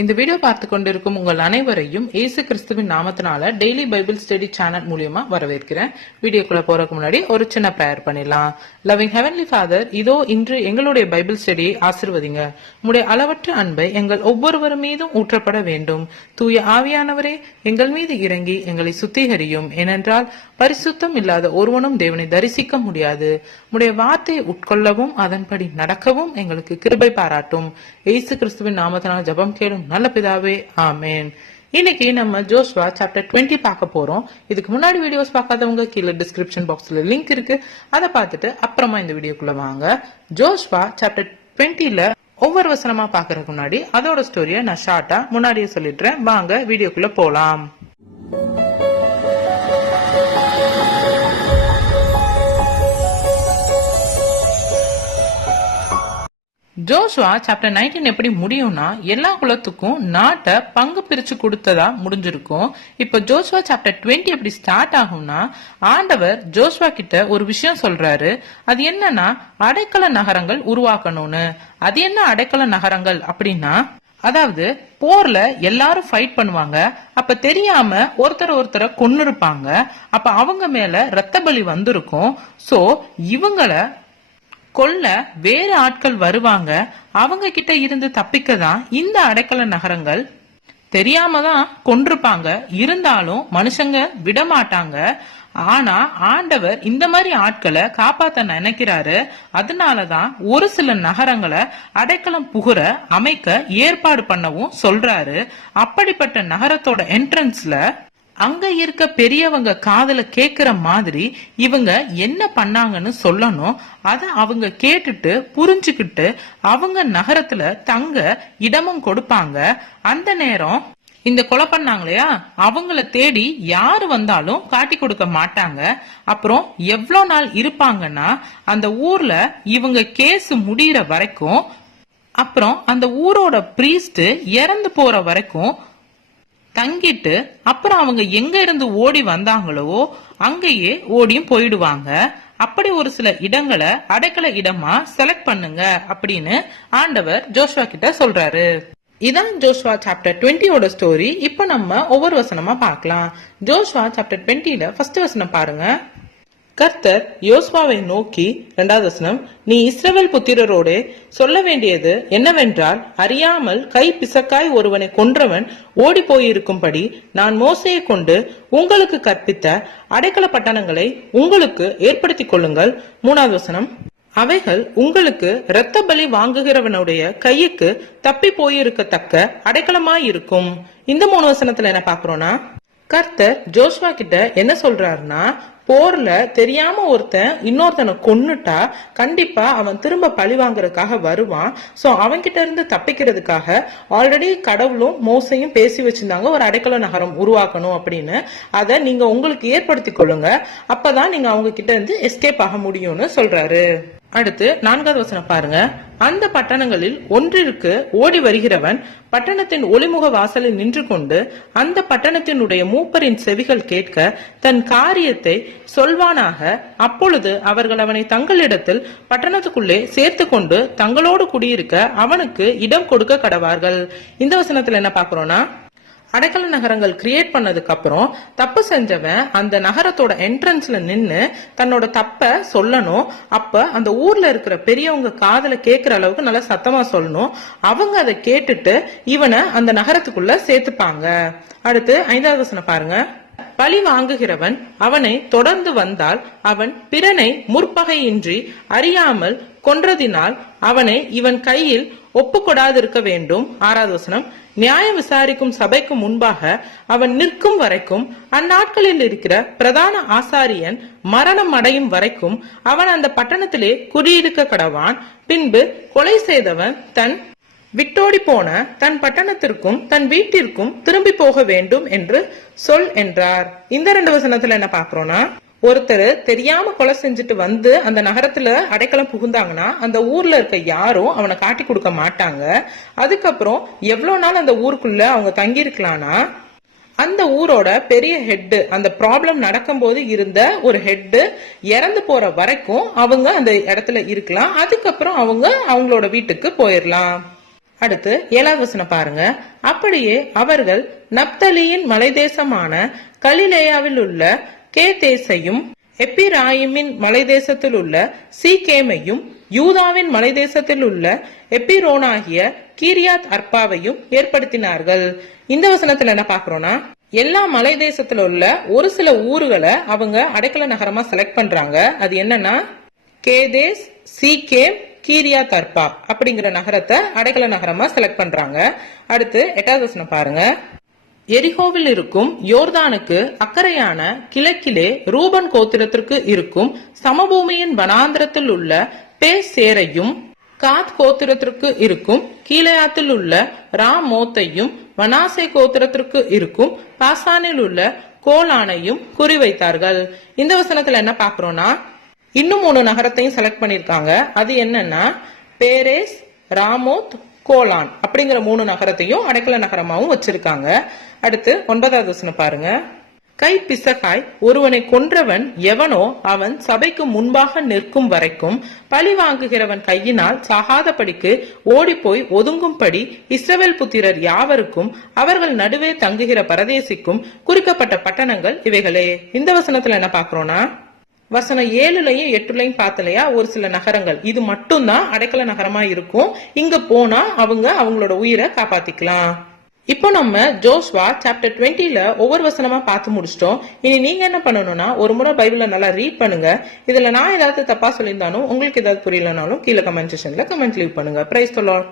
இந்த வீடியோ பார்த்து கொண்டிருக்கும் உங்கள் அனைவரையும் இயேசு கிறிஸ்துவின் நாமத்தினால டெய்லி பைபிள் ஸ்டடி சேனல் மூலியமா வரவேற்கிறேன். வீடியோக்குள்ள போறதுக்கு முன்னாடி ஒரு சின்ன பிரேயர் பண்ணிடலாம். லவ்விங் ஹெவன்லி ஃபாதர், இதோ இன்று எங்களுடைய பைபிள் ஸ்டடியை ஆசீர்வதிங்க. உம்முடைய அளவற்ற அன்பை எங்கள் ஒவ்வொருவர் மீதும் ஊற்றப்பட வேண்டும். தூய ஆவியானவரே, எங்கள் மீது இறங்கி எங்களை சுத்திகரியும். ஏனென்றால் பரிசுத்தம் இல்லாத ஒருவனும் தேவனை தரிசிக்க முடியாது. உம்முடைய வார்த்தையை உட்கொள்ளவும் அதன்படி நடக்கவும் எங்களுக்கு கிருபை பாராட்டும். இயேசு கிறிஸ்துவின் நாமத்தினால் ஜெபம் கேளும் நல்ல பிதாவே, ஆமென். இன்னைக்கு நம்ம ஜோஷ்வா சாப்டர் 20 பார்க்க போறோம். இதுக்கு முன்னாடி வீடியோஸ் பார்க்காதவங்க கீழே டிஸ்கிரிப்ஷன் பாக்ஸ்ல லிங்க் இருக்கு, அதை பார்த்துட்டு அப்புறமா இந்த வீடியோக்குள்ள வாங்க. ஜோஷ்வா சாப்டர் 20ல ஒவ்வொரு வசனமா பாக்குறதுக்கு முன்னாடி அதோட ஸ்டோரியை நான் ஷார்ட்டா முன்னாடியே சொல்லிடுறேன். வாங்க வீடியோக்குள்ள போலாம். ஜோஷ்வா சாப்டர் 19 எப்படி முடியும்னா, எல்லா குலத்துக்கும் நாட்டை பங்கு பிரிச்சு கொடுத்ததா முடிஞ்சிருக்கும். இப்ப ஜோஷ்வா சாப்டர் 20 எப்படி ஸ்டார்ட் ஆகும்னா, ஆண்டவர் ஜோஷ்வா கிட்ட ஒரு விஷயம் சொல்றாரு. அது என்னன்னா, அடைக்கல நகரங்கள் உருவாக்கணும்னு. அது என்ன அடைக்கல நகரங்கள் அப்படின்னா, அதாவது போர்ல எல்லாரும் ஃபைட் பண்ணுவாங்க. அப்ப தெரியாம ஒருத்தரை கொன்னு இருப்பாங்க. அப்ப அவங்க மேல ரத்த பலி வந்திருக்கும். சோ இவங்கள கொல்ல வேற ஆட்கள் வருவாங்க. அவங்க கிட்ட இருந்து தப்பிக்கதான் இந்த அடைக்கல நகரங்கள். தெரியாம தான் கொன்றிருப்பாங்க, இருந்தாலும் மனுஷங்க விடமாட்டாங்க. ஆனா ஆண்டவர் இந்த மாதிரி ஆட்களை காப்பாத்த நினைக்கிறாரு. அதனாலதான் ஒரு சில நகரங்களை அடைக்கலம் புகுற அமைக்க ஏற்பாடு பண்ணவும் சொல்றாரு. அப்படிப்பட்ட நகரத்தோட என்ட்ரன்ஸ்ல அங்க இருக்க பெரியவங்க காதுல கேக்குற மாதிரி இவங்க என்ன பண்ணாங்கன்னு சொல்லணும். அத அவங்க கேட்டுட்டு புரிஞ்சுக்கிட்டு அவங்க நகரத்துல தங்க இடமும் கொடுப்பாங்க. அந்த நேரம் இந்த கொலை பண்ணாங்களையா, அவங்கள தேடி யாரு வந்தாலும் காட்டி கொடுக்க மாட்டாங்க. அப்புறம் எவ்வளவு நாள் இருப்பாங்கன்னா, அந்த ஊர்ல இவங்க கேஸ் முடியற வரைக்கும், அப்புறம் அந்த ஊரோட பிரீஸ்ட் இறந்து போற வரைக்கும் தங்கிட்டு, அப்புறம் அவங்க எங்க இருந்து ஓடி வந்தாங்களோ அங்கேயே ஓடியும் போயிடுவாங்க. அப்படி ஒரு சில இடங்களை அடைக்கல இடமா செலக்ட் பண்ணுங்க அப்படின்னு ஆண்டவர் ஜோஷ்வா கிட்ட சொல்றாரு. இதான் ஜோஷ்வா சாப்டர் 20ஓட ஸ்டோரி. இப்ப நம்ம ஒவ்வொரு வசனமா பார்க்கலாம். ஜோஷ்வா சாப்டர் 20ல ஃபர்ஸ்ட் வசனம் பாருங்க. கர்த்தர் யோசுவாவை நோக்கி, 2வது வசனம், நீ இஸ்ரவேல் புத்திரரோட சொல்ல வேண்டியது என்னவென்றால், அறியாமல் கை பிசக்காய் ஒருவனை கொன்றவன் ஓடி போயிருக்கும்படி நான் மோசையை கொண்டு உங்களுக்கு கற்பித்த அடைக்கல பட்டணங்களை உங்களுக்கு ஏற்படுத்திக் கொள்ளுங்கள். 3வது வசனம், அவைகள் உங்களுக்கு இரத்த பலி வாங்குகிறவனுடைய கையுக்கு தப்பி போயிருக்கத்தக்க அடைக்கலமாயிருக்கும். இந்த 3 வசனத்துல என்ன பாக்குறோம்னா, கர்த்தர் ஜோஷ்வா கிட்ட என்ன சொல்றாருன்னா, போர்ல தெரியாம ஒருத்தன் இன்னொருத்தனை கொன்னுட்டா கண்டிப்பா அவன் திரும்ப பழி வாங்குறதுக்காக வருவான். சோ அவன்கிட்ட இருந்து தப்பிக்கிறதுக்காக ஆல்ரெடி கடவுளும் மோசையும் பேசி வச்சிருந்தாங்க, ஒரு அடைக்கல நகரம் உருவாக்கணும் அப்படின்னு. அதை நீங்க உங்களுக்கு ஏற்படுத்திக் கொள்ளுங்க, அப்பதான் நீங்க அவங்க கிட்ட இருந்து எஸ்கேப் ஆக முடியும்னு சொல்றாரு. அடுத்து 4வது வசனம் பாருங்க. அந்த பட்டணங்களில் ஒன்றிற்கு ஓடி வருகிறவன் பட்டணத்தின் ஒளிமுக வாசலில் நின்று கொண்டு அந்த பட்டணத்தினுடைய மூப்பரின் செவிகள் கேட்க தன் காரியத்தை சொல்வானாக. அப்பொழுது அவர்கள் அவனை தங்களிடத்தில் பட்டணத்துக்குள்ளே சேர்த்து கொண்டு தங்களோடு குடியிருக்க அவனுக்கு இடம் கொடுக்க கடவார்கள். இந்த வசனத்துல என்ன பாக்குறோம்னா, அடைக்கல நகரங்கள் கிரியேட் பண்ணதுக்கு அப்புறம் தப்பு செஞ்சவன் அந்த நகரத்தோட என்ட்ரன்ஸ்ல நின்னு தன்னோட தப்ப சொல்லணும். அப்ப அந்த ஊர்ல இருக்கிற பெரியவங்க காதுல கேட்கிற அளவுக்கு நல்லா சத்தமா சொல்லணும். அவங்க அதை கேட்டுட்டு இவனை அந்த நகரத்துக்குள்ள சேர்த்துப்பாங்க. அடுத்து 5வது வசனம் பாருங்க. பழி வாங்குகிறவன் அவனை தொடர்ந்து வந்தால் அவன் பிறனை முற்பகையின்றி அறியாமல் கொன்றதினால் அவனை இவன் கையில் ஒப்புக்கொடாதிருக்க வேண்டும். 6வது வசனம், நியாயம் விசாரிக்கும் சபைக்கு முன்பாக அவன் நிற்கும் வரைக்கும் அந்நாட்களில் இருக்கிற பிரதான ஆசாரியன் மரணம் அடையும் வரைக்கும் அவன் அந்த பட்டணத்திலே குடியிருக்க கடவான். பின்பு கொலை செய்தவன் தன் விட்டோடி போன தன் பட்டணத்திற்கும் தன் வீட்டிற்கும் திரும்பி போக வேண்டும் என்று சொல் என்றார். இந்த 2 வசனத்துல என்ன பாக்குறோம்னா, ஒருத்தர் தெரியாம கொலை செஞ்சுட்டு வந்து அந்த நகரத்துல அடைக்கலம் புகுந்தாங்கன்னா அந்த ஊர்ல இருக்க யாரும் அவனை காட்டி கொடுக்க மாட்டாங்க. அதுக்கப்புறம் எவ்வளவு நாள் அந்த ஊருக்குள்ள அவங்க தங்கி இருக்கலாம்னா, அந்த ஊரோட பெரிய ஹெட், அந்த ப்ராப்ளம் நடக்கும் போது இருந்த ஒரு ஹெட் இறந்து போற வரைக்கும் அவங்க அந்த இடத்துல இருக்கலாம். அதுக்கப்புறம் அவங்க அவங்களோட வீட்டுக்கு போயிடலாம். அடுத்து 7வது வசனம் பாருங்க. அப்படியே அவர்கள் நப்தலியின் மலைதேசமான கலிலேயாவில் உள்ள கேதேசையும் எப்பிராயிமின் மலைதேசத்தில் உள்ள சீகேமையும் யூதாவின் மலைதேசத்தில் உள்ள எப்பிரோனாகிய கீரியாத் அர்பாவையும் ஏற்படுத்தினார்கள். இந்த வசனத்துல என்ன பாக்குறோம்னா, எல்லா மலை தேசத்துல உள்ள ஒரு சில ஊர்களை அவங்க அடைக்கல நகரமா செலக்ட் பண்றாங்க. அது என்னன்னா கேதேஸ், சீகேம், கீரியாத் அர்பா அப்படிங்கிற நகரத்தை அடைக்கல நகரமா செலக்ட் பண்றாங்க. அடுத்து 8வது வசனம் பாருங்க. எரிகோவில் இருக்கும் யோர்தானுக்கு அக்கறையான கிழக்கிலே ரூபன் கோத்திரத்திற்கு இருக்கும் சமபூமியின் வனாந்திரத்தில் உள்ள பேசேரையும், காத் கோத்திரத்திற்கு இருக்கும் கீலேயாத்தில் உள்ள ராமோத்தையும், மனாசே கோத்திரத்திற்கு இருக்கும் பாசானில் உள்ள கோலானையும் குறிவைத்தார்கள். இந்த வசனத்துல என்ன பாக்குறோம்னா, இன்னும் 3 நகரத்தையும் செலக்ட் பண்ணிருக்காங்க. அது என்னன்னா பேரேஸ், ராமோத், கோலான் அப்படிங்கிற 3 நகரத்தையும் அடைக்கல நகரமாவும் வச்சிருக்காங்க. அடுத்து 9வது வசனம் பாருங்க. கை பிசகாய் ஒருவனை கொன்றவன் எவனோ அவன் சபைக்கு முன்பாக நிற்கும் வரைக்கும் பழி வாங்குகிறவன் கையினால் சாகாதபடிக்கு ஓடிப்போய் ஒதுங்கும்படி இஸ்ரவேல் புத்திரர் யாவருக்கும் அவர்கள் நடுவே தங்குகிற பரதேசிக்கும் குறிக்கப்பட்ட பட்டணங்கள் இவைகளே. இந்த வசனத்துல என்ன பாக்குறோம்னா, வசனம் 7லையும் 8லையும் பார்த்தலையா ஒரு சில நகரங்கள், இது மட்டும்தான் அடைக்கல நகரமா இருக்கும். இங்க போனா அவங்க அவங்களோட உயிரை காப்பாத்திக்கலாம். இப்போ நம்ம ஜோஸ்வா சாப்டர் 20ல ஒவ்வொரு வசனமா பார்த்து முடிச்சிட்டோம். இனி நீங்க என்ன பண்ணணும்னா, ஒரு முறை பைபிளை நல்லா ரீட் பண்ணுங்க. இதுல நான் ஏதாவது தப்பா சொல்லியிருந்தாலும், உங்களுக்கு ஏதாவது புரியலனாலும் கீழே கமெண்ட் செக்ஷன்ல கமெண்ட் லீவ் பண்ணுங்க. Praise the Lord.